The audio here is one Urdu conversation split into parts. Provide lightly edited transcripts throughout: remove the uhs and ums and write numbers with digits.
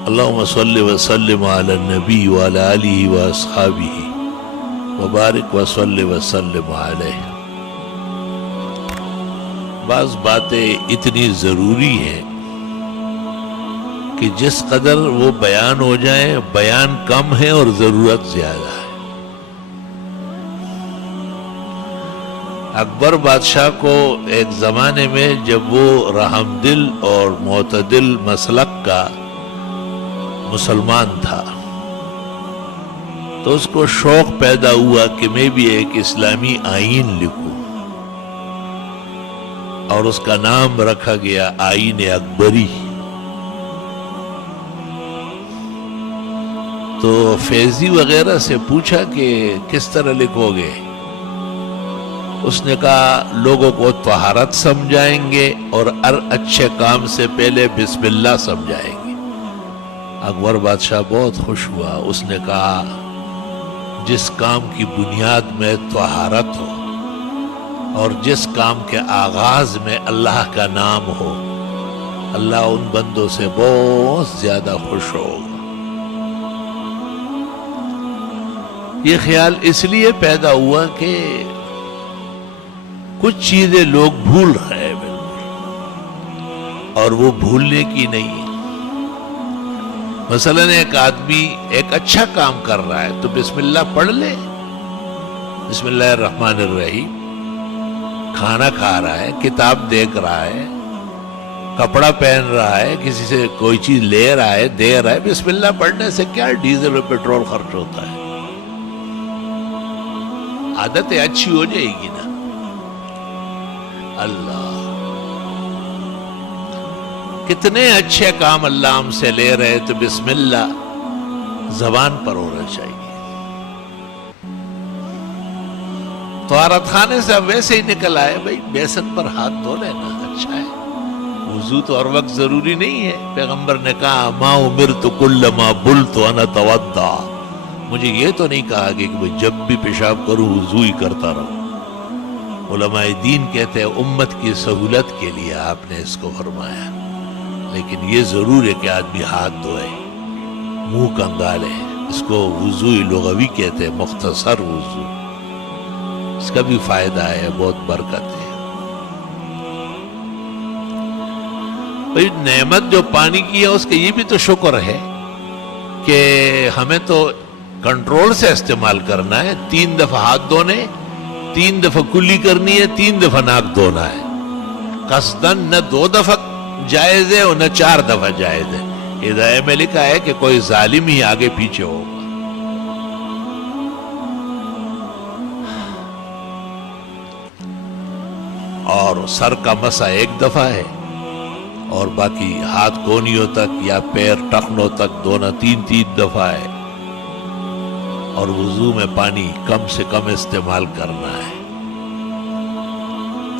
اللہم صلی وسلم علی النبی وعلی آلہ واصحابہ وبارک وصلی وسلم علیہ۔ بعض باتیں اتنی ضروری ہیں کہ جس قدر وہ بیان ہو جائیں بیان کم ہے اور ضرورت زیادہ ہے۔ اکبر بادشاہ کو ایک زمانے میں جب وہ رحم دل اور معتدل مسلک کا مسلمان تھا تو اس کو شوق پیدا ہوا کہ میں بھی ایک اسلامی آئین لکھوں، اور اس کا نام رکھا گیا آئین اکبری۔ تو فیضی وغیرہ سے پوچھا کہ کس طرح لکھو گے؟ اس نے کہا لوگوں کو طہارت سمجھائیں گے اور ہر اچھے کام سے پہلے بسم اللہ سمجھائیں گے۔ اکبر بادشاہ بہت خوش ہوا، اس نے کہا جس کام کی بنیاد میں طہارت ہو اور جس کام کے آغاز میں اللہ کا نام ہو، اللہ ان بندوں سے بہت زیادہ خوش ہوگا۔ یہ خیال اس لیے پیدا ہوا کہ کچھ چیزیں لوگ بھول رہے ہیں بالکل، اور وہ بھولنے کی نہیں ہے۔ مثلا ایک آدمی ایک اچھا کام کر رہا ہے تو بسم اللہ پڑھ لے، بسم اللہ الرحمن الرحیم۔ کھانا کھا رہا ہے، کتاب دیکھ رہا ہے، کپڑا پہن رہا ہے، کسی سے کوئی چیز لے رہا ہے، دے رہا ہے، بسم اللہ پڑھنے سے کیا ڈیزل اور پیٹرول خرچ ہوتا ہے؟ عادتیں اچھی ہو جائے گی نا۔ اللہ کتنے اچھے کام اللہ ہم سے لے رہے تو بسم اللہ زبان پر ہونا چاہیے۔ طہارت خانے سے اب ویسے ہی نکل آئے، بھائی بیسن پر ہاتھ دھو لینا اچھا ہے، وضو تو ہر وقت ضروری نہیں ہے۔ پیغمبر نے کہا ما امرت کل ما بلت انا اتوضا، مجھے یہ تو نہیں کہا کہ جب بھی پیشاب کروں وضو ہی کرتا رہوں۔ علماء دین کہتے ہیں امت کی سہولت کے لیے آپ نے اس کو فرمایا، لیکن یہ ضرور ہے کہ آدمی ہاتھ دھوئے، منہ کنگالے، اس کو وضو لغوی کہتے ہیں، مختصر وضو۔ اس کا بھی فائدہ ہے، بہت برکت ہے۔ بھئی نعمت جو پانی کی ہے اس کے یہ بھی تو شکر ہے کہ ہمیں تو کنٹرول سے استعمال کرنا ہے۔ 3 دفعہ ہاتھ دھونے، 3 دفعہ کلی کرنی ہے، 3 دفعہ ناک دھونا ہے۔ قصدن نہ 2 دفعہ جائز ہے اور نہ 4 دفعہ جائز ہے۔ ہدایت میں لکھا ہے کہ کوئی ظالم ہی آگے پیچھے ہوگا۔ اور سر کا مسح 1 دفعہ ہے، اور باقی ہاتھ کونیوں تک یا پیر ٹخنوں تک دھونا 3 دفعہ ہے، اور وضو میں پانی کم سے کم استعمال کرنا ہے۔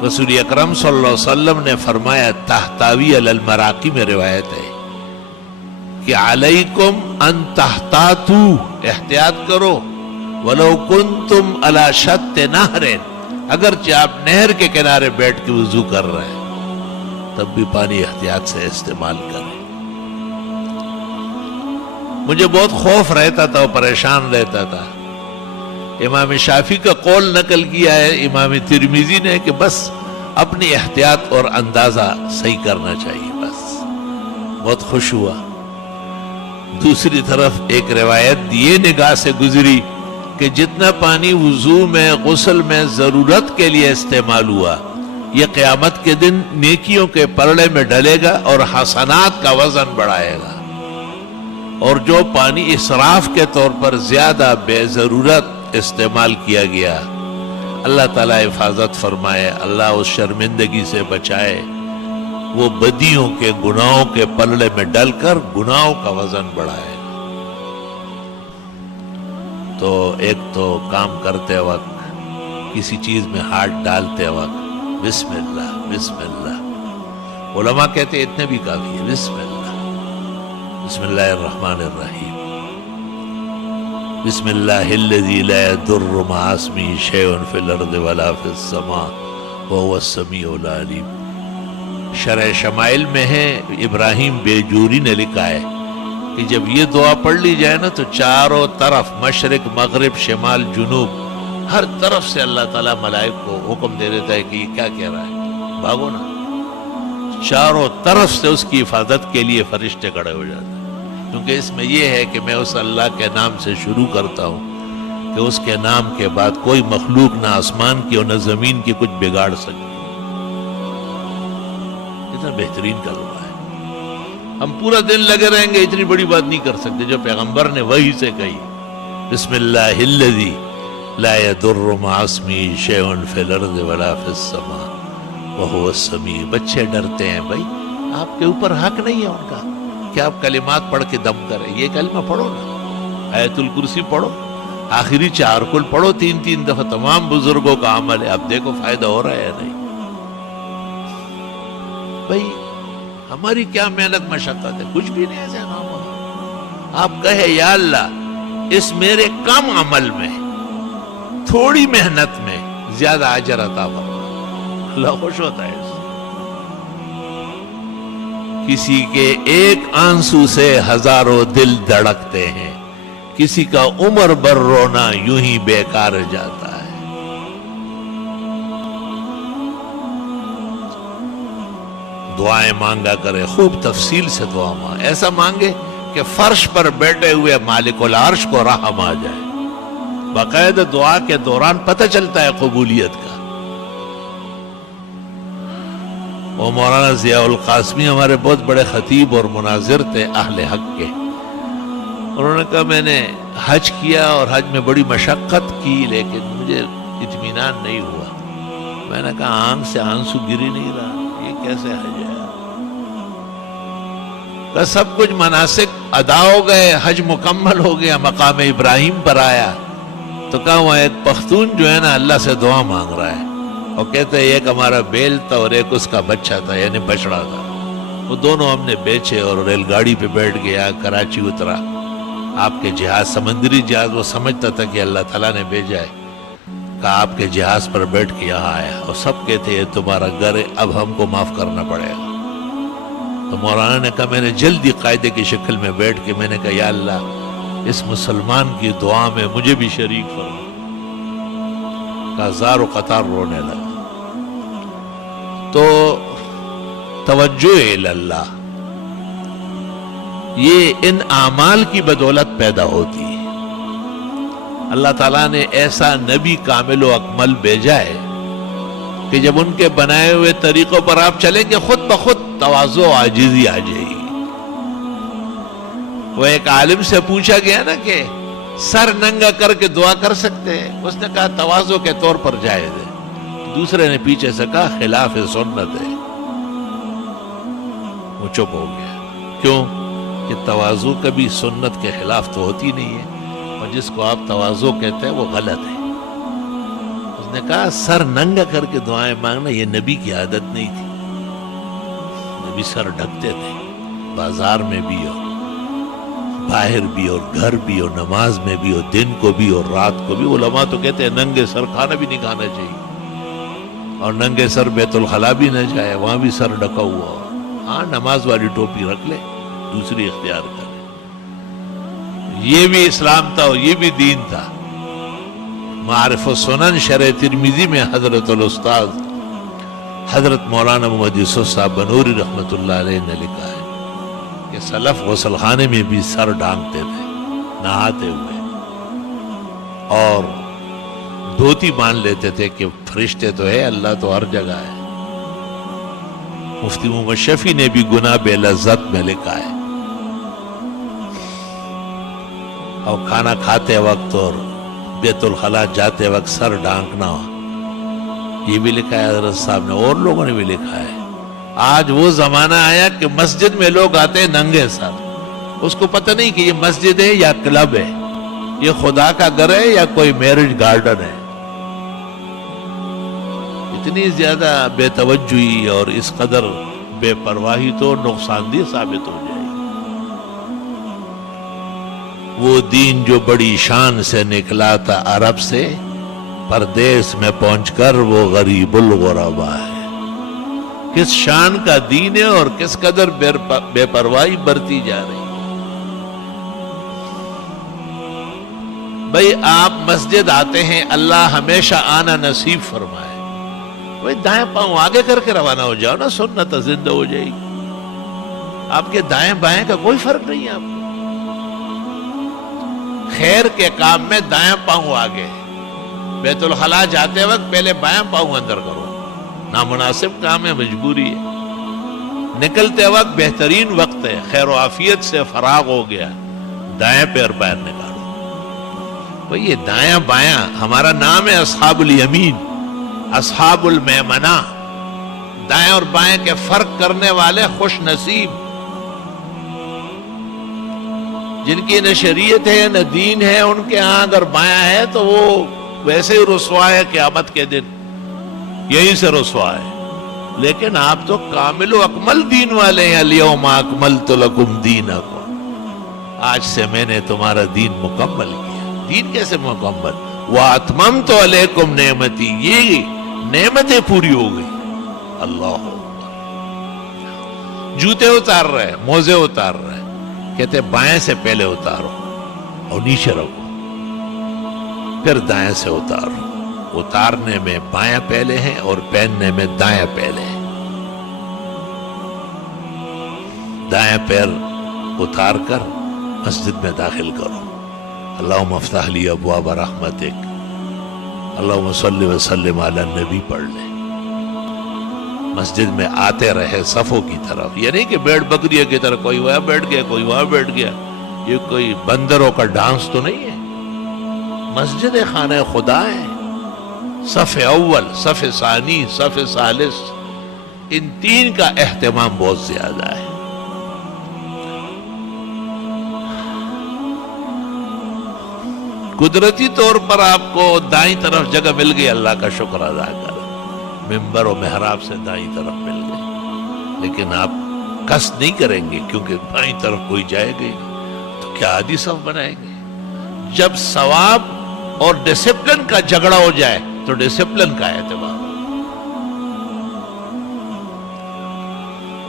رسول اکرم صلی اللہ علیہ وسلم نے فرمایا، تحتاوی علی المراقی میں روایت ہے کہ علیکم ان تحتاطو، احتیاط کرو، ولو کنتم علی شط نہر، اگرچہ آپ نہر کے کنارے بیٹھ کے وضو کر رہے ہیں تب بھی پانی احتیاط سے استعمال کریں۔ مجھے بہت خوف رہتا تھا اور پریشان رہتا تھا۔ امام شافعی کا قول نقل کیا ہے امام ترمذی نے کہ بس اپنی احتیاط اور اندازہ صحیح کرنا چاہیے، بس۔ بہت خوش ہوا۔ دوسری طرف ایک روایت یہ نگاہ سے گزری کہ جتنا پانی وضو میں غسل میں ضرورت کے لیے استعمال ہوا، یہ قیامت کے دن نیکیوں کے پلڑے میں ڈلے گا اور حسنات کا وزن بڑھائے گا۔ اور جو پانی اسراف کے طور پر زیادہ بے ضرورت استعمال کیا گیا، اللہ تعالیٰ حفاظت فرمائے، اللہ اس شرمندگی سے بچائے، وہ بدیوں کے گناہوں کے پلڑے میں ڈل کر گناہوں کا وزن بڑھائے۔ تو ایک تو کام کرتے وقت، کسی چیز میں ہاتھ ڈالتے وقت بسم اللہ بسم اللہ، علماء کہتے ہیں اتنے بھی کافی ہے، بسم اللہ، بسم اللہ الرحمن الرحیم، بسم اللہ الذی لا یضر مع اسمہ شیء فی الارض ولا فی السماء وهو السمیع العلیم۔ شرح شمائل میں ہے، ابراہیم بیجوری نے لکھا ہے کہ کہ جب یہ دعا پڑھ لی جائے نا تو چاروں طرف مشرق مغرب شمال جنوب ہر طرف سے اللہ تعالیٰ ملائک کو حکم دے دیتا ہے کہ یہ کیا کہہ رہا ہے، بھاگو نا. چاروں طرف سے اس کی حفاظت کے لیے فرشتے کھڑے ہو جاتے ہیں، کیونکہ اس میں یہ ہے کہ میں اس اللہ کے نام سے شروع کرتا ہوں کہ اس کے نام کے بعد کوئی مخلوق نہ آسمان کی اور نہ زمین کی کچھ بگاڑ سکتی. اتنا بہترین کلمہ ہے. ہم پورا دن لگے رہیں گے اتنی بڑی بات نہیں کر سکتے جو پیغمبر نے وہی سے کہی. بسم اللہ الذی لا يضر مع اسمہ شیء فی الارض ولا فی السماء وہو السمیع. بچے ڈرتے ہیں بھائی، آپ کے اوپر حق نہیں ہے ان کا کہ آپ کلمات پڑھ کے دم کریں. یہ کلمہ پڑھو نا، آیت الکرسی پڑھو، آخری 4 کل پڑھو 3 دفعہ. تمام بزرگوں کا عمل ہے. اب دیکھو فائدہ ہو رہا ہے یا نہیں. بھائی ہماری کیا محنت مشقت ہے، کچھ بھی نہیں ایسا نام. آپ کہے یا اللہ اس میرے کم عمل میں تھوڑی محنت میں زیادہ اجر عطا فرما. اللہ خوش ہوتا ہے. کسی کے ایک آنسو سے ہزاروں دل دھڑکتے ہیں، کسی کا عمر بھر رونا یوں ہی بیکار جاتا ہے. دعائیں مانگا کرے، خوب تفصیل سے دعا مانگے. ایسا مانگے کہ فرش پر بیٹھے ہوئے مالک العرش کو رحم آ جائے. باقاعدہ دعا کے دوران پتہ چلتا ہے قبولیت کا. وہ مولانا ضیاء القاسمی ہمارے بہت بڑے خطیب اور مناظر تھے اہل حق کے. انہوں نے کہا میں نے حج کیا اور حج میں بڑی مشقت کی لیکن مجھے اطمینان نہیں ہوا. میں نے کہا آنکھ سے آنسو گری نہیں رہا، یہ کیسے حج ہے؟ کہ سب کچھ مناسک ادا ہو گئے، حج مکمل ہو گیا، مقام ابراہیم پر آیا تو کہا وہاں ایک پختون جو ہے نا اللہ سے دعا مانگ رہا ہے، اور کہتے ہیں ایک ہمارا بیل تھا اور ایک اس کا بچہ تھا یعنی بچڑا تھا. وہ دونوں ہم نے بیچے اور ریل گاڑی پہ بیٹھ گیا، کراچی اترا. آپ کے جہاز سمندری جہاز وہ سمجھتا تھا کہ اللہ تعالیٰ نے بھیجا ہے. کہا آپ کے جہاز پر بیٹھ کے یہاں آیا اور سب کہتے ہیں تمہارا گھر ہے، اب ہم کو معاف کرنا پڑے گا. تو مولانا نے کہا میں نے جلدی قاعدے کی شکل میں بیٹھ کے میں نے کہا یا اللہ اس مسلمان کی دعا میں مجھے بھی شریک فرما. کہا زار و قطار رونے لگا. تو توجہ اللہ یہ ان اعمال کی بدولت پیدا ہوتی ہے. اللہ تعالیٰ نے ایسا نبی کامل و اکمل بھیجا ہے کہ جب ان کے بنائے ہوئے طریقوں پر آپ چلیں گے خود بخود تواضع و عاجزی آ جائے گی. وہ ایک عالم سے پوچھا گیا نا کہ سر ننگا کر کے دعا کر سکتے ہیں؟ اس نے کہا تواضع کے طور پر جائز ہے. دوسرے نے پیچھے سے کہا خلاف سنت ہے. وہ چپ ہو گیا. کیوں کہ تواضع کبھی سنت کے خلاف تو ہوتی نہیں ہے، اور جس کو آپ تواضع کہتے ہیں وہ غلط ہے. اس نے کہا سر ننگا کر کے دعائیں مانگنا یہ نبی کی عادت نہیں تھی. نبی سر ڈھکتے تھے، بازار میں بھی اور باہر بھی اور گھر بھی اور نماز میں بھی اور دن کو بھی اور رات کو بھی. علماء تو کہتے ہیں ننگے سر کھانا بھی نہیں کھانا چاہیے اور ننگے سر بیت الخلا بھی نہ جائے، وہاں بھی سر ڈھکا ہوا ہو. ہاں نماز والی ٹوپی رکھ لے، دوسری اختیار کرے. یہ بھی اسلام تھا اور یہ بھی دین تھا. معارف السنن شرح ترمذی میں حضرت الاستاذ حضرت مولانا محمد یوسف صاحب بنوری رحمۃ اللہ علیہ نے لکھا ہے کہ سلف غسل خانے میں بھی سر ڈھانکتے تھے نہاتے ہوئے، اور دھوتی مان لیتے تھے کہ فرشتے تو ہے، اللہ تو ہر جگہ ہے. مفتی محمد شفیع نے بھی گناہ بے لذت میں لکھا ہے. اور کھانا کھاتے وقت اور بیت الخلا جاتے وقت سر ڈھانکنا یہ بھی لکھا ہے حضرت صاحب نے، اور لوگوں نے بھی لکھا ہے. آج وہ زمانہ آیا کہ مسجد میں لوگ آتے ہیں ننگے سر. اس کو پتہ نہیں کہ یہ مسجد ہے یا کلب ہے، یہ خدا کا گھر ہے یا کوئی میرج گارڈن ہے. اتنی زیادہ بے توجہی اور اس قدر بے پرواہی تو نقصان دہ ثابت ہو جائے گی. وہ دین جو بڑی شان سے نکلا تھا عرب سے، پردیس میں پہنچ کر وہ غریب الغربا ہے. کس شان کا دین ہے اور کس قدر بے پرواہی برتی جا رہی. بھئی آپ مسجد آتے ہیں، اللہ ہمیشہ آنا نصیب فرمائے، بھئی دائیں پاؤں آگے کر کے روانہ ہو جاؤ نا، سنت زندہ ہو جائے گی۔ آپ کے دائیں بائیں کا کوئی فرق نہیں ہے آپ کو۔ خیر کے کام میں دائیں پاؤں آگے، بیت الخلاء جاتے وقت پہلے بائیں پاؤں اندر کرو، نامناسب کام ہے، مجبوری ہے۔ نکلتے وقت بہترین وقت ہے، خیر و عافیت سے فراغ ہو گیا، دائیں پیر باہر نکالو۔ بھئی یہ دائیں بائیں ہمارا نام ہے اصحاب الیمین، اصحاب المیمنہ، دائیں اور بائیں کے فرق کرنے والے خوش نصیب، جن کی نہ شریعت ہے نہ دین ہے، ان کے ہاں اگر بایاں ہے تو وہ ویسے ہی رسوا ہے قیامت کے دن، یہیں سے رسوا ہے۔ لیکن آپ تو کامل و اکمل دین والے ہیں، الیوم اکملت لکم دینکم، آج سے میں نے تمہارا دین مکمل کیا۔ دین کیسے مکمل؟ وَأَتْمَمْتُ عَلَيْكُمْ نِعْمَتِي، یہ نعمتیں پوری ہو گئی۔ اللہ جوتے اتار رہے، موزے اتار رہے، کہتے بائیں سے پہلے اتارو اور نیچے رکھو، پھر دائیں سے اتارو۔ اتارنے میں بائیں پہلے ہیں اور پہننے میں دائیں پہلے ہیں۔ دائیں پیر اتار کر مسجد میں داخل کرو، اللہم افتح لی ابواب رحمتک، اللہم صلی وسلم علی النبی پڑھ لیں۔ مسجد میں آتے رہے صفوں کی طرف، یہ نہیں کہ بیڑ بکریہ کی طرح کوئی وہاں بیٹھ گیا کوئی وہاں بیٹھ گیا، یہ کوئی بندروں کا ڈانس تو نہیں ہے۔ مسجد خانہ خدا ہے، صف اول، صف ثانی، صف ثالث، ان تین کا اہتمام بہت زیادہ ہے۔ قدرتی طور پر آپ کو دائیں طرف جگہ مل گئی، اللہ کا شکر ادا کر، ممبر و محراب سے دائیں طرف مل گئی، لیکن آپ قصد نہیں کریں گے کیونکہ بائیں طرف کوئی جائے گا تو کیا آدھی صف بنائیں گے؟ جب ثواب اور ڈسپلن کا جھگڑا ہو جائے تو ڈسپلن کا اعتبار ہو۔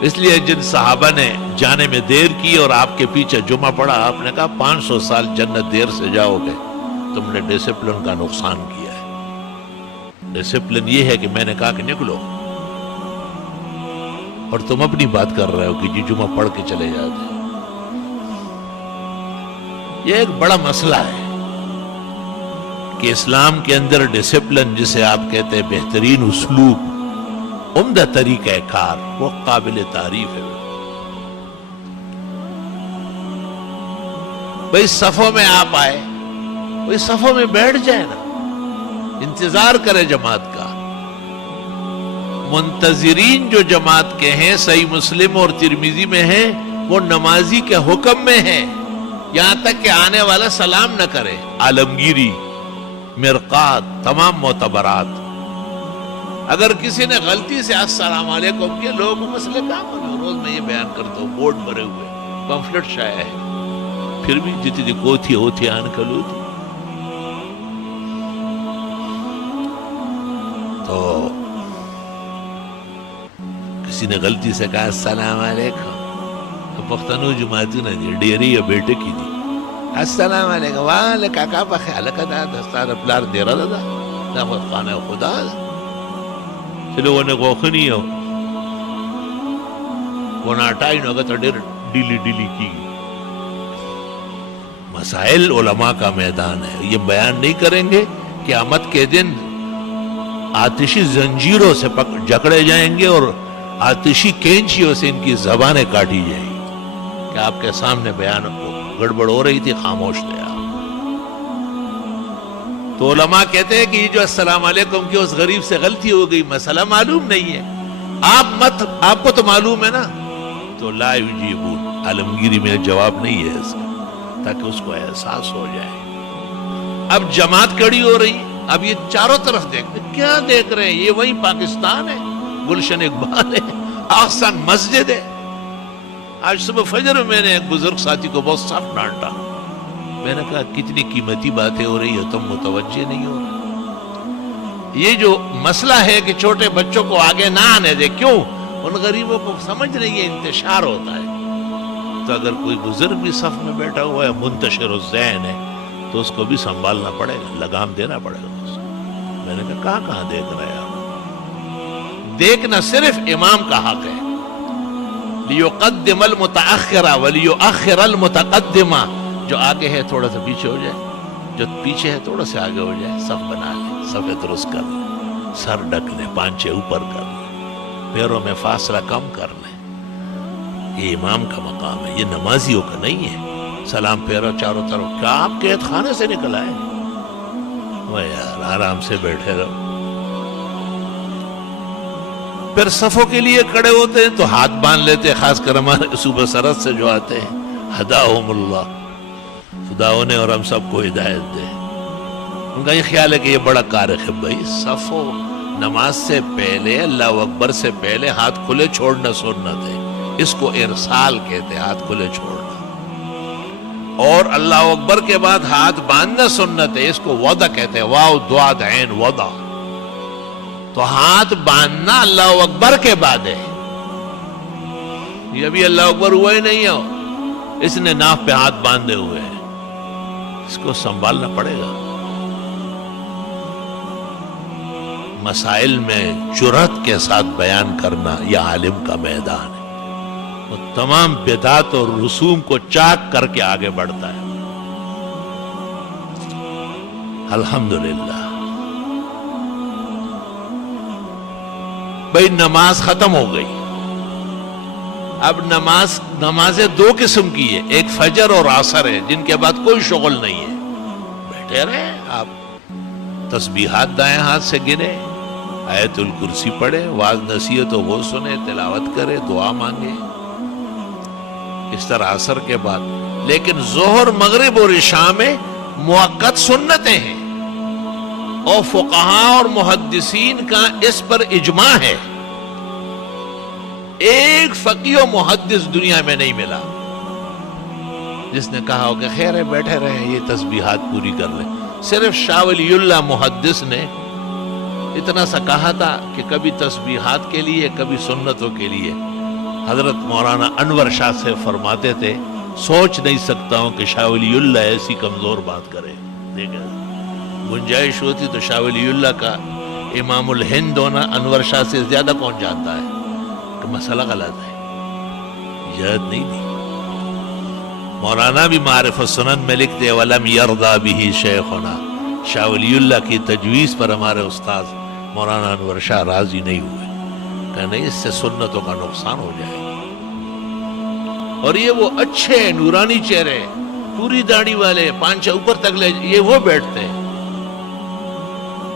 اس لیے جن صحابہ نے جانے میں دیر کی اور آپ کے پیچھے جمعہ پڑا، آپ نے کہا 500 سال جنت دیر سے جاؤ گے، تم نے ڈسپلن کا نقصان کیا ہے۔ ڈسپلن یہ ہے کہ میں نے کہا کہ نکلو اور تم اپنی بات کر رہے ہو کہ جی جمعہ پڑھ کے چلے جاتے ہیں۔ یہ ایک بڑا مسئلہ ہے کہ اسلام کے اندر ڈسپلن، جسے آپ کہتے ہیں بہترین اسلوب، عمدہ طریقہ کار، وہ قابل تعریف ہے۔ بھئی صفوں میں آپ آئے، بھئی صفوں میں بیٹھ جائے نا، انتظار کرے جماعت کا۔ منتظرین جو جماعت کے ہیں، صحیح مسلم اور ترمذی میں ہیں، وہ نمازی کے حکم میں ہیں، یہاں تک کہ آنے والا سلام نہ کرے۔ عالمگیری، مرقات، تمام معتبرات۔ اگر کسی نے غلطی سے السلام علیکم کیا، لوگوں کو مسئلے کام ہونے، روز میں یہ بیان کرتا ہوں، بورڈ بھرے ہوئے، پمفلٹ شائع ہے، پھر بھی جتنی کوتھی ہوتی آن کلو تھی۔ تو کسی نے غلطی سے کہا السلام علیکم، تو پختنو جماعتی نے دی ڈیری یا بیٹے کی دی، السلام علیکم، والے کاکا پا خیالکا دا دستار پلار دیرا دا دا خانہ خدا دا چلو نے غوخنی ہو وہ ناٹائی نوگا تا دیر ڈیلی ڈیلی کی۔ مسائل علماء کا میدان ہے، یہ بیان نہیں کریں گے کہ قیامت کے دن آتشی زنجیروں سے جکڑے جائیں گے اور آتشی کینچیوں سے ان کی زبانیں کاٹی جائیں گی کہ آپ کے سامنے بیان گڑبڑ ہو رہی تھی، خاموش تھے آپ۔ تو علماء کہتے ہیں کہ یہ جو السلام علیکم کی اس غریب سے غلطی ہو گئی، مسئلہ معلوم نہیں ہے، آپ کو تو معلوم ہے نا، تو لا یجیبون، عالمگیری میں جواب نہیں ہے اس کا، تاکہ اس کو احساس ہو جائے۔ اب جماعت کڑی ہو رہی، اب یہ چاروں طرف دیکھتے، کیا دیکھ رہے ہیں؟ یہ وہی پاکستان ہے، گلشن اقبال ہے، آسان مسجد ہے۔ آج صبح فجر میں نے ایک بزرگ ساتھی کو بہت صاف ڈانٹا، میں نے کہا کتنی قیمتی باتیں ہو رہی ہے، تم متوجہ نہیں ہو رہے۔ یہ جو مسئلہ ہے کہ چھوٹے بچوں کو آگے نہ آنے دے، کیوں؟ ان غریبوں کو سمجھ نہیں ہے انتشار ہوتا ہے۔ تو اگر کوئی بزرگ بھی صف میں بیٹھا ہوا ہے، منتشر الذہن ہے، تو اس کو بھی سنبھالنا پڑے گا، لگام دینا پڑے گا اس کو۔ میں نے کہا کہاں دیکھ رہے آپ؟ دیکھنا صرف امام کا حق ہے۔ لِيُقَدِّمَ الْمُتَأَخِّرَ وَلِيُؤَخِّرَ الْمُتَقَدِّمَ، جو آگے ہے تھوڑا سا پیچھے ہو جائے، جو پیچھے ہے تھوڑا سا آگے ہو جائے، صف بنا لے، صف درست کر لے، سر ڈھک لے، پانچے اوپر کر لے، پیروں میں فاصلہ کم کر لے۔ یہ امام کا مقام ہے، یہ نمازیوں کا نہیں ہے۔ سلام پھیرو چاروں طرف، کیا آپ قید خانے سے نکل آئے؟ وہ یار آرام سے بیٹھے رہو۔ پھر صفوں کے لیے کھڑے ہوتے ہیں تو ہاتھ باندھ لیتے، خاص کر ہمارے صوبہ سرحد سے جو آتے ہیں، ہداہم اللہ، خدا انہیں اور ہم سب کو ہدایت دے۔ ان کا یہ خیال ہے کہ یہ بڑا کارخ ہے۔ بھائی صفوں نماز سے پہلے، اللہ اکبر سے پہلے ہاتھ کھلے چھوڑنا سنت ہے، اس کو ارسال کہتے ہیں، ہاتھ کھلے چھوڑنا۔ اور اللہ اکبر کے بعد ہاتھ باندھنا سنت ہے، اس کو وضع کہتے ہیں، واو ضاد عین وضع۔ تو ہاتھ باندھنا اللہ اکبر کے بعد ہے، یہ ابھی اللہ اکبر ہوا ہی نہیں ہے، اس نے ناف پہ ہاتھ باندھے ہوئے ہیں، اس کو سنبھالنا پڑے گا۔ مسائل میں جرأت کے ساتھ بیان کرنا یہ عالم کا میدان ہے، وہ تمام بدعات اور رسوم کو چاک کر کے آگے بڑھتا ہے۔ الحمدللہ۔ بھئی نماز ختم ہو گئی، اب نمازیں دو قسم کی ہے، ایک فجر اور عصر ہے، جن کے بعد کوئی شغل نہیں ہے، بیٹھے رہے آپ، تسبیحات دائیں ہاتھ سے گنے، آیت الکرسی پڑھے، واعظ نصیحت و وہ سنے، تلاوت کرے، دعا مانگے، اس طرح عصر کے بعد۔ لیکن ظہر، مغرب اور عشاء میں موقت سنتیں ہیں، اور فقہاء اور محدثین کا اس پر اجماع ہے، ایک فقیہ و محدث دنیا میں نہیں ملا جس نے کہا ہو کہ خیر ہے بیٹھے رہے یہ تسبیحات پوری کر لیں۔ صرف شاہ ولی اللہ محدث نے اتنا سا کہا تھا کہ کبھی تسبیحات کے لیے، کبھی سنتوں کے لیے۔ حضرت مولانا انور شاہ سے فرماتے تھے، سوچ نہیں سکتا ہوں کہ شاہ ولی اللہ ایسی کمزور بات کرے۔ دیکھیں گنجائش ہوتی تو شاہ ولی اللہ کا امام الہند ہونا انور شاہ سے زیادہ کون جانتا ہے کہ مسئلہ غلط ہے، یاد نہیں دی۔ مولانا بھی معارف السنن میں لکھتے وَلَمْ يَرْضَى بِهِ شَيْخُنَا، شاہ ولی اللہ کی تجویز پر ہمارے استاذ مولانا انور شاہ راضی نہیں ہوئے، کہ نہیں اس سے سنتوں کا نقصان ہو جائے گا۔ اور یہ وہ اچھے نورانی چہرے، پوری داڑھی والے، پانچے اوپر تک لے، یہ وہ بیٹھتے ہیں،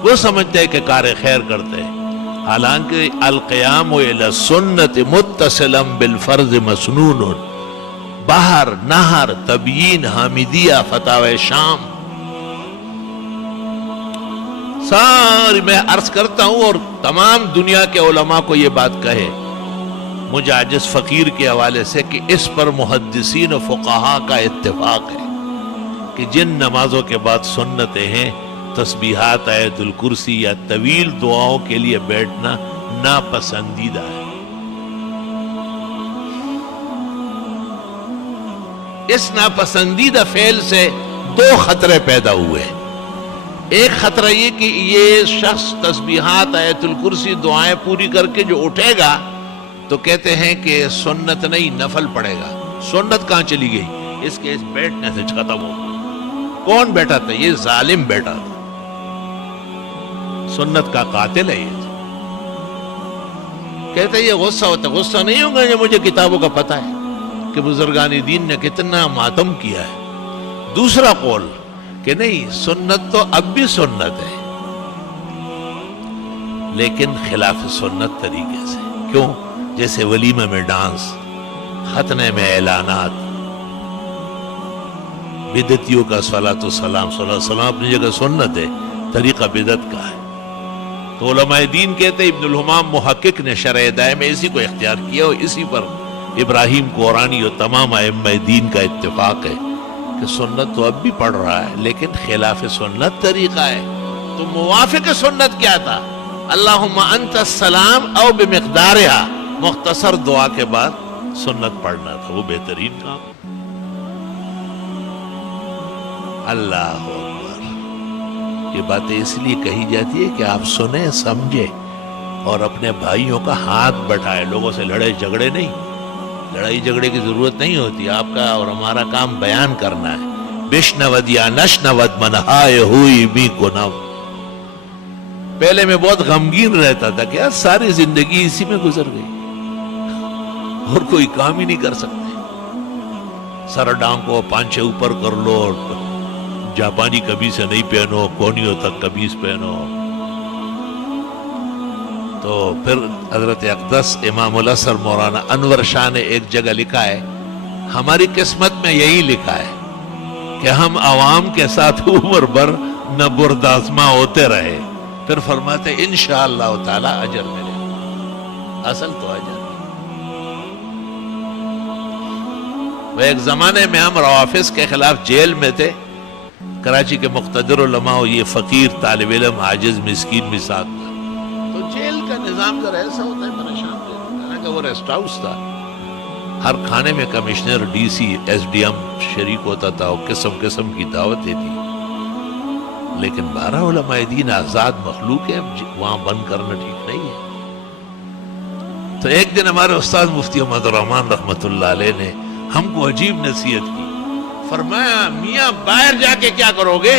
وہ سمجھتے ہیں کہ کار خیر کرتے ہیں، حالانکہ القیام الی السنت متصلا بالفرض مسنون، بہر، نہر، تبیین، حامدیہ، فتاوی شام، ساری میں عرض کرتا ہوں اور تمام دنیا کے علماء کو یہ بات کہے، مجھ عاجز فقیر کے حوالے سے، کہ اس پر محدثین و فقہاء کا اتفاق ہے کہ جن نمازوں کے بعد سنتیں ہیں، تسبیحات، آیت الکرسی یا طویل دعاؤں کے لیے بیٹھنا ناپسندیدہ ہے۔ اس ناپسندیدہ فعل سے دو خطرے پیدا ہوئے۔ ایک خطرہ یہ کہ یہ شخص تسبیحات، آیت الکرسی، دعائیں پوری کر کے جو اٹھے گا تو کہتے ہیں کہ سنت نہیں نفل پڑے گا۔ سنت کہاں چلی گئی؟ اس کے اس بیٹھنے سے ختم ہو گئی۔ کون بیٹھا تھا؟ یہ ظالم بیٹھا تھا، سنت کا قاتل ہے یہ۔ کہتے ہیں یہ غصہ ہوتا ہے، غصہ نہیں ہوگا، یہ مجھے کتابوں کا پتہ ہے کہ بزرگان دین نے کتنا ماتم کیا ہے۔ دوسرا قول کہ نہیں، سنت تو اب بھی سنت ہے، لیکن خلاف سنت طریقے سے۔ کیوں؟ جیسے ولیمہ میں ڈانس، ختنے میں اعلانات، بدعتیوں کا صلاۃ والسلام، صلی اللہ علیہ وسلم اپنی جگہ سنت ہے، طریقہ بدعت کا ہے۔ تو علماء دین کہتے ہیں، ابن الحمام محقق نے شرح ہدایہ میں اسی کو اختیار کیا، اور اسی پر ابراہیم قورانی اور تمام ائمہ دین کا اتفاق ہے کہ سنت تو اب بھی پڑھ رہا ہے، لیکن خلاف سنت طریقہ ہے۔ تو موافق سنت کیا تھا؟ اللہم انت السلام او بمقدارہا، مختصر دعا کے بعد سنت پڑھنا تھا، وہ بہترین کام۔ اللہ اکبر. یہ باتیں اس لیے کہی جاتی ہے کہ آپ سنیں سمجھیں اور اپنے بھائیوں کا ہاتھ بٹھائے. لوگوں سے لڑے جھگڑے نہیں, لڑائی جھگڑے کی ضرورت نہیں ہوتی. آپ کا اور ہمارا کام بیان کرنا ہے. بشنود یا نشنود منہائے ہوئی بھی گناہ. پہلے میں بہت غمگین رہتا تھا کہ یار ساری زندگی اسی میں گزر گئی اور کوئی کام ہی نہیں کر سکتے. سر ڈانکو, پانچے اوپر کر لو, جاپانی قمیص نہیں پہنو, کونیوں تک قمیص پہنو. تو پھر حضرت اقدس امام الازہر مولانا انور شاہ نے ایک جگہ لکھا ہے, ہماری قسمت میں یہی لکھا ہے کہ ہم عوام کے ساتھ عمر بھر نہ بردازماں ہوتے رہے. پھر فرماتے انشاءاللہ تعالی اجر ملے. اصل تو اجر. وہ ایک زمانے میں ہم روافظ کے خلاف جیل میں تھے. کراچی کے مقتدر علماء, یہ فقیر طالب علم عاجز مسکین بھی ساتھ تھا. تو جیل کا نظام ذرا ایسا ہوتا ہے پریشان کرتا ہے. وہ ریسٹ ہاؤس تھا, ہر کھانے میں commissioner, D C, S D M شریک ہوتا تھا اور قسم قسم کی دعوتیں تھی. لیکن 12 علماء دین آزاد مخلوق ہے, وہاں بند کرنا ٹھیک نہیں ہے. تو ایک دن ہمارے استاد مفتی احمد الرحمن رحمۃ اللہ علیہ نے ہم کو عجیب نصیحت کی. فرمایا میاں باہر جا کے کیا کرو گے؟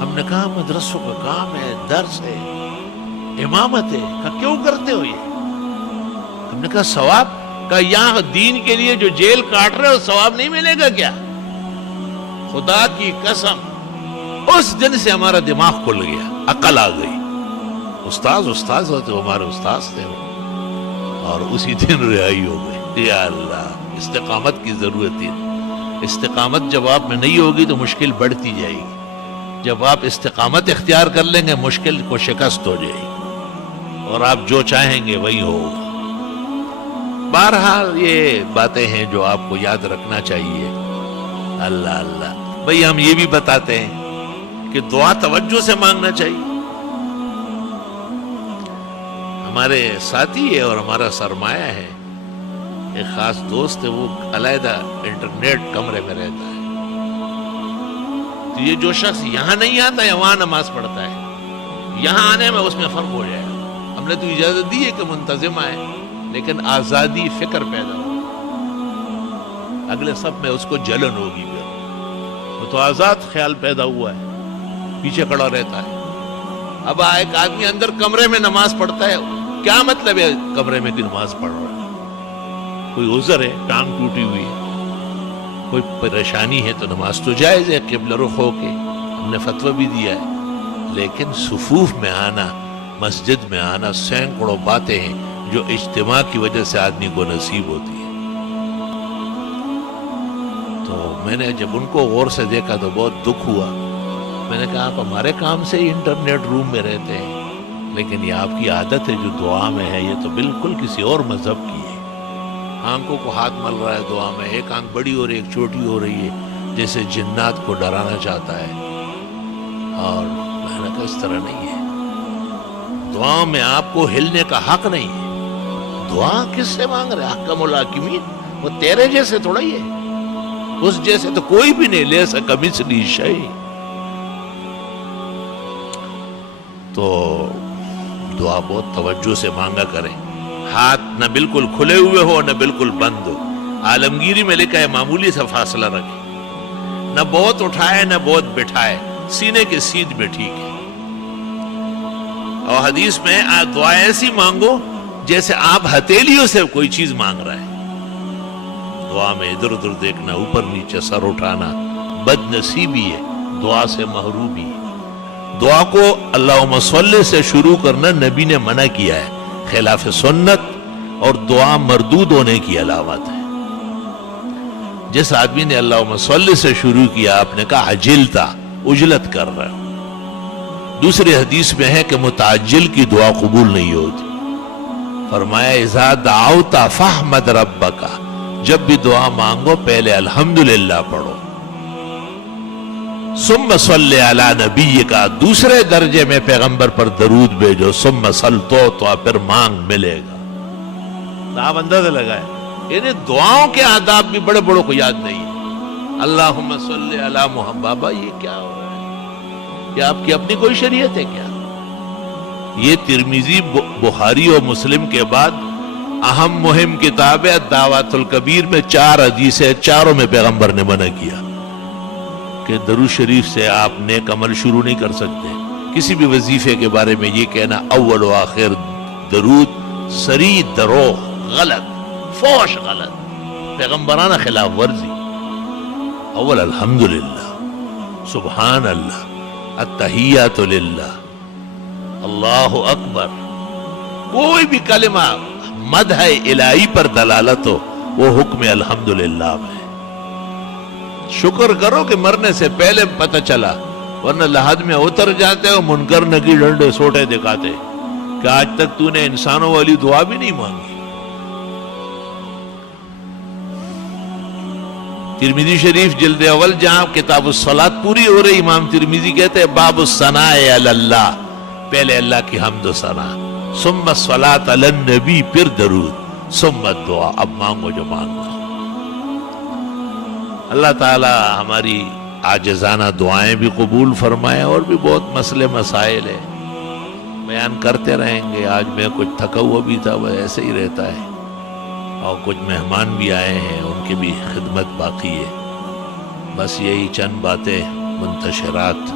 ہم نے کہا مدرسوں کا کام ہے, درس ہے, امامت ہے. کہا کیوں کرتے ہو یہ؟ ہم نے کہا ثواب. کہا یہاں دین کے لیے جو جیل کاٹ رہے ہو ثواب نہیں ملے گا کیا؟ خدا کی قسم اس دن سے ہمارا دماغ کھل گیا, عقل آ گئی. استاذ ہوتے, ہمارے استاذ تھے اور اسی دن رہائی ہو گئی. یا اللہ, استقامت کی ضرورت ہے. استقامت جب آپ میں نہیں ہوگی تو مشکل بڑھتی جائے گی. جب آپ استقامت اختیار کر لیں گے مشکل کو شکست ہو جائے گی اور آپ جو چاہیں گے وہی ہوگا. بہرحال یہ باتیں ہیں جو آپ کو یاد رکھنا چاہیے. اللہ اللہ. بھئی ہم یہ بھی بتاتے ہیں کہ دعا توجہ سے مانگنا چاہیے. ہمارے ساتھی ہے اور ہمارا سرمایہ ہے, ایک خاص دوست ہے, وہ علیحدہ انٹرنیٹ کمرے میں رہتا ہے. تو یہ جو شخص یہاں نہیں آتا ہے وہاں نماز پڑھتا ہے, یہاں آنے میں اس میں فرق ہو جائے گا. ہم نے تو اجازت دی ہے کہ منتظم آئے, لیکن آزادی فکر پیدا ہو. اگلے سب میں اس کو جلن ہوگی. پھر وہ تو آزاد خیال پیدا ہوا ہے, پیچھے کھڑا رہتا ہے. اب ایک آدمی اندر کمرے میں نماز پڑھتا ہے, کیا مطلب ہے کمرے میں کی نماز پڑھ رہا ہے؟ کوئی عذر ہے, ٹانگ ٹوٹی ہوئی ہے, کوئی پریشانی ہے تو نماز تو جائز ہے قبلہ رخ ہو کے, ہم نے فتویٰ بھی دیا ہے. لیکن صفوف میں آنا, مسجد میں آنا, سینکڑوں باتیں ہیں جو اجتماع کی وجہ سے آدمی کو نصیب ہوتی ہے. تو میں نے جب ان کو غور سے دیکھا تو بہت دکھ ہوا. میں نے کہا آپ ہمارے کام سے ہی انٹرنیٹ روم میں رہتے ہیں, لیکن یہ آپ کی عادت ہے جو دعا میں ہے, یہ تو بالکل کسی اور مذہب کی ہے. آنکھوں کو ہاتھ مل رہا ہے دعا میں, ایک آنکھ بڑی ہو رہی ہے, ایک چھوٹی ہو رہی ہے, جیسے جنات کو ڈرانا چاہتا ہے. اور میں نے کہا اس طرح نہیں ہے. دعا میں آپ کو ہلنے کا حق نہیں ہے. دعا کس سے مانگ رہے؟ احکم الحاکمین, وہ تیرے جیسے تھوڑا ہی ہے, اس جیسے تو کوئی بھی نہیں. لے سکا مثلی شیء. تو دعا بہت توجہ سے مانگا کریں. ہاتھ نہ بالکل کھلے ہوئے ہو نہ بالکل بند ہو. عالمگیری میں لکھا ہے معمولی سا فاصلہ رکھے, نہ بہت اٹھائے نہ بہت بٹھائے, سینے کے سیدھ میں ٹھیک ہے. اور حدیث میں دعا ایسی مانگو جیسے آپ ہتھیلیوں سے کوئی چیز مانگ رہا ہے. دعا میں ادھر ادھر دیکھنا, اوپر نیچے سر اٹھانا بد نصیبی ہے, دعا سے محرومی ہے. دعا کو اللہم صلی سے شروع کرنا نبی نے منع کیا ہے, خلاف سنت اور دعا مردود ہونے کی علامت ہے. جس آدمی نے اللہم صلی سے شروع کیا, آپ نے کہا عجلتا, اجلت کر رہا ہوں. دوسری حدیث میں ہے کہ متعجل کی دعا قبول نہیں ہوتی. فرمایا اذا دعوت فاحمد ربک, جب بھی دعا مانگو پہلے الحمدللہ پڑھو. ثم صلی علی نبیک, دوسرے درجے میں پیغمبر پر درود بھیجو. ثم صل تو پھر مانگ ملے گا. آپ اندازہ لگائے, یعنی دعاؤں کے آداب بھی بڑے بڑوں کو یاد نہیں ہے. اللہم صلی علی محمد. بابا یہ کیا ہو رہا ہے؟ کیا آپ کی اپنی کوئی شریعت ہے کیا؟ یہ ترمذی بخاری اور مسلم کے بعد اہم مہم کتاب ہے. دعوات الکبیر میں 4 حدیث ہے، چاروں میں پیغمبر نے منع کیا کہ درود شریف سے آپ نیک عمل شروع نہیں کر سکتے. کسی بھی وظیفے کے بارے میں یہ کہنا اول و آخر درود سری دروغ، غلط، فوش، غلط، پیغمبرانہ خلاف ورزی. اول الحمدللہ، سبحان اللہ، التحیات للہ، اللہ اکبر. کوئی بھی کلمہ مدح الہی پر دلالت ہو وہ حکم الحمدللہ میں. شکر کرو کہ مرنے سے پہلے پتہ چلا، ورنہ لحد میں اتر جاتے ہو منکر نکی ڈنڈے سوٹے دکھاتے کہ آج تک تو نے انسانوں والی دعا بھی نہیں مانگی. ترمذی شریف جلد اول جہاں کتاب الصلاۃ پوری ہو رہی، امام ترمذی کہتے ہیں باب الثناء علی اللہ، پہلے اللہ کی حمد و ثنا، ثم الصلاۃ علی النبی، پھر درود، ثم الدعاء. اب مانگو جو مانگنا. اللہ تعالی ہماری عاجزانہ دعائیں بھی قبول فرمائے. اور بھی بہت مسئلے مسائل ہیں، بیان کرتے رہیں گے. آج میں کچھ تھکا ہوا بھی تھا، وہ ایسے ہی رہتا ہے، اور کچھ مہمان بھی آئے ہیں، ان کی بھی خدمت باقی ہے. بس یہی چند باتیں منتشرات.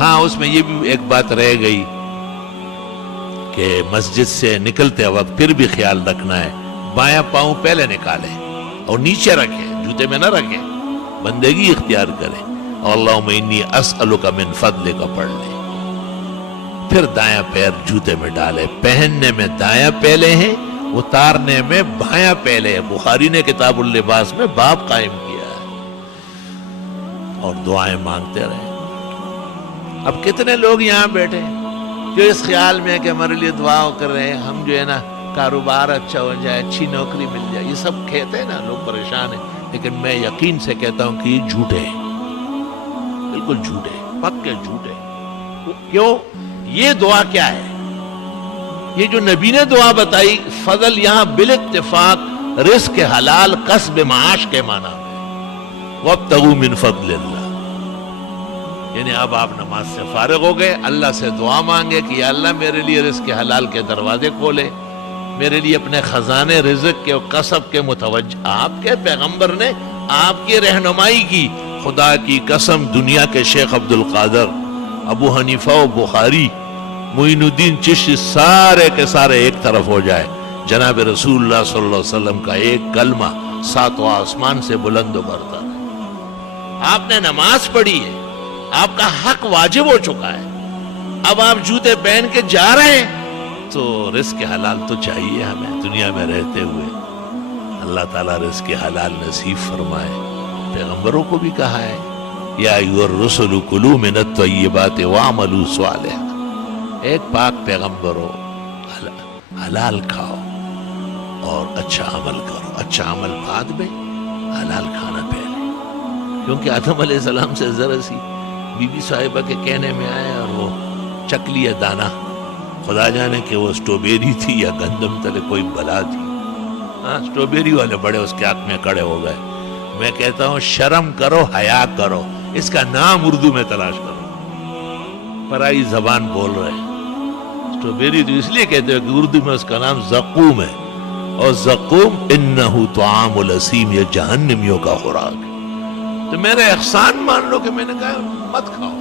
ہاں اس میں یہ بھی ایک بات رہ گئی کہ مسجد سے نکلتے وقت پھر بھی خیال رکھنا ہے، بایاں پاؤں پہلے نکالیں اور نیچے رکھیں، جوتے میں نہ رکھیں، بندگی اختیار کریں. اللہم انی اسألک من فضلک پڑھ لیں. پھر دایاں پیر جوتے میں ڈالے. پہننے میں دایاں پہلے ہیں، اتارنے میں بایاں پہلے ہے. بخاری نے کتاب اللباس میں باب قائم کیا ہے. اور دعائیں مانگتے رہیں. اب کتنے لوگ یہاں بیٹھے جو اس خیال میں ہے کہ ہمارے لیے دعا کر رہے ہیں، ہم جو ہے نا کاروبار اچھا ہو جائے، اچھی نوکری مل جائے. یہ سب کہتے ہیں نا، لوگ پریشان ہیں. لیکن میں یقین سے کہتا ہوں کہ یہ جھوٹے ہیں، بالکل جھوٹے، پکے جھوٹے. کیوں؟ یہ دعا کیا ہے؟ یہ جو نبی نے دعا بتائی، فضل یہاں بالاتفاق رزق حلال کسب معاش کے معنی میں، وابتغوا من فضل اللہ. یعنی اب آپ نماز سے فارغ ہو گئے، اللہ سے دعا مانگے کہ یا اللہ میرے لیے رزق حلال کے دروازے کھولے، میرے لیے اپنے خزانے رزق کے اور کسب کے متوجہ. آپ کے پیغمبر نے آپ کی رہنمائی کی. خدا کی قسم دنیا کے شیخ عبد القادر، ابو حنیفہ و بخاری، معین الدین چشتی، سارے کے سارے ایک طرف ہو جائے، جناب رسول اللہ صلی اللہ علیہ وسلم کا ایک کلمہ 7واں آسمان سے بلند و برتر ہے. آپ نے نماز پڑھی ہے، آپ کا حق واجب ہو چکا ہے. اب آپ جوتے پہن کے جا رہے ہیں تو رزق حلال تو چاہیے ہمیں دنیا میں رہتے ہوئے. اللہ تعالیٰ رزق حلال نصیب فرمائے. پیغمبروں کو بھی کہا ہے یا ایھا الرسل کلوا من الطیبات واعملوا صالحا. ایک پاک پیغمبروں، حلال کھاؤ اور اچھا عمل کرو. اچھا عمل بعد میں، حلال کھانا پہلے. کیونکہ آدم علیہ السلام سے ذرا سی بی بی صاحبہ کے کہنے میں آئے اور وہ چک لیا دانہ. خدا جانے کہ وہ سٹروبیری تھی یا گندم تلے کوئی بلا تھی. ہاں سٹروبیری والے بڑے اس کے حق میں کڑے ہو گئے. میں کہتا ہوں شرم کرو، حیا کرو. اس کا نام اردو میں تلاش کرو. پرائی زبان بول رہے ہیں. سٹروبیری تو اس لیے کہتے ہیں کہ اردو میں اس کا نام زقوم ہے، اور زقوم انہو طعام الاسیم، یہ جہنمیوں کا خوراک ہے. تو میرے احسان مان لو کہ میں نے کہا مت کھاؤ.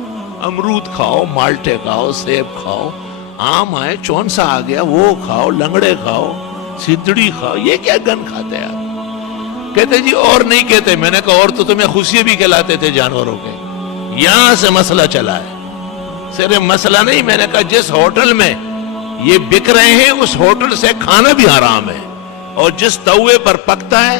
امرود کھاؤ، مالٹے کھاؤ، سیب کھاؤ، آم آئے، چون سا آ گیا وہ کھاؤ، لنگڑے کھاؤ، سدڑی کھاؤ. یہ کیا گن کھاتے ہیں آپ؟ کہتے جی اور نہیں کہتے. میں نے کہا اور تو تمہیں خوشی بھی کھلاتے تھے جانوروں کے. یہاں سے مسئلہ چلا ہے. صرف مسئلہ نہیں، میں نے کہا جس ہوٹل میں یہ بک رہے ہیں اس ہوٹل سے کھانا بھی حرام ہے، اور جس توے پر پکتا ہے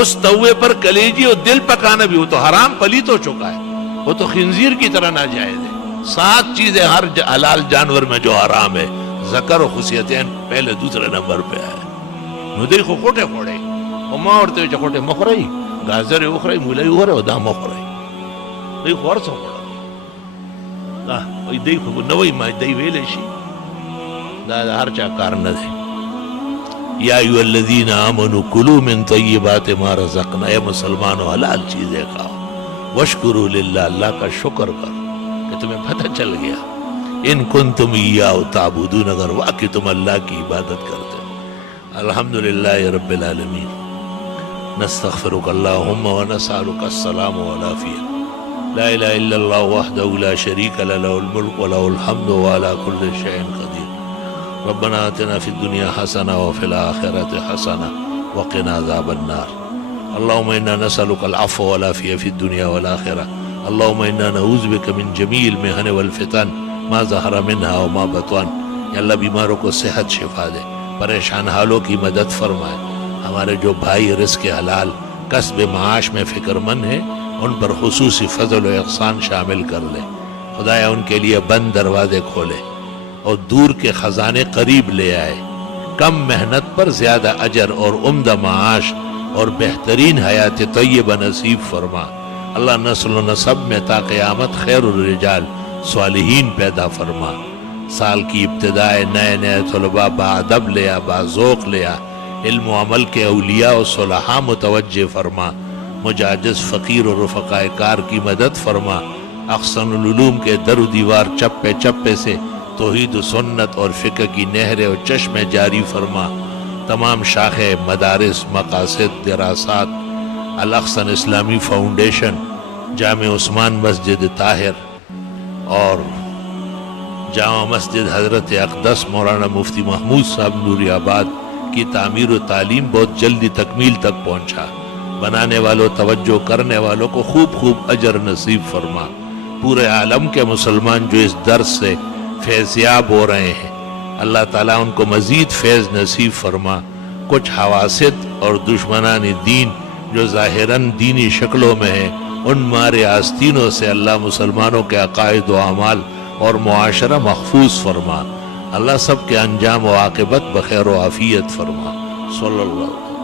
اس توے پر کلیجی اور دل پکانا بھی، وہ تو حرام پلیت ہو چکا ہے. وہ تو خنزیر کی طرح ناجائز ہے. 7 چیزیں ہر حلال جانور میں جو حرام ہے. ذکر و خصیتین پہلے دوسرے نمبر پہ آئے. ندی کو کوٹے کھوڑے وما ورته چې کوټه مخوري گازر اخري مولای وره او دا مخوري دوی خورڅ وکړه دا وي دوی خو نوې ما دوی ویلې شي دا هر چا کار نه دی. یا ایھا الذین آمنوا کلوا من طیبات ما رزقنا، اے مسلمانوں حلال چیزیں کھاؤ، واشکروا للہ، اللہ کا شکر کرو کہ تمہیں پتہ چل گیا، ان کنتم ایاہ تعبدون، اگر واقعی تم اللہ کی عبادت کرتے ہو۔ الحمدللہ رب العالمین، نستغفرک اللہم ونسألک السلام والعافیہ، لا الہ الا اللہ وحدہ لا شریک لہ، لہ الملک ولہ الحمد وعلی کل شیء قدیر۔ ربنا آتنا فی الدنیا حسنہ وفی الآخرۃ حسنہ وقنا عذاب النار۔ اللہم انا نسألک العفو والعافیہ فی الدنیا والآخرہ۔ اللہم انا نعوذ بک من جمیع المحن والفتن ما ظہر منہا وما بطن۔ یا اللہ بیماروں کو صحت شفا دے، پریشان حالوں کی مدد فرمائے۔ ہمارے جو بھائی رزق حلال کسب معاش میں فکر مند ہیں، ان پر خصوصی فضل و احسان شامل کر لے۔ خدایا ان کے لیے بند دروازے کھولے اور دور کے خزانے قریب لے آئے۔ کم محنت پر زیادہ اجر اور عمدہ معاش اور بہترین حیات طیبہ نصیب فرما۔ اللہ نسل و نسب میں تا قیامت خیر الرجال صالحین پیدا فرما۔ سال کی ابتدائے نئے نئے طلباء باادب لیا، باذوق لیا، علم و عمل کے اولیاء و صلحاء متوجہ فرما۔ مجاجز فقیر و رفقاء کار کی مدد فرما۔ احسن العلوم کے در و دیوار چپے چپے سے توحید و سنت اور فقہ کی نہریں و چشمے جاری فرما۔ تمام شاخیں، مدارس، مقاصد، دراسات، الاحسن اسلامی فاؤنڈیشن، جامع عثمان مسجد طاہر اور جامع مسجد حضرت اقدس مولانا مفتی محمود صاحب نوری آباد کی تعمیر و تعلیم بہت جلدی تکمیل تک پہنچا۔ بنانے والوں، توجہ کرنے والوں کو خوب خوب اجر نصیب فرما۔ پورے عالم کے مسلمان جو اس درس سے فیضیاب ہو رہے ہیں، اللہ تعالیٰ ان کو مزید فیض نصیب فرما۔ کچھ حواسد اور دشمنان دین جو ظاہراً دینی شکلوں میں ہیں، ان مارے آستینوں سے اللہ مسلمانوں کے عقائد و اعمال اور معاشرہ محفوظ فرما۔ اللہ سب کے انجام و عاقبت بخیر و عافیت فرما۔ صلی اللہ علیہ وسلم۔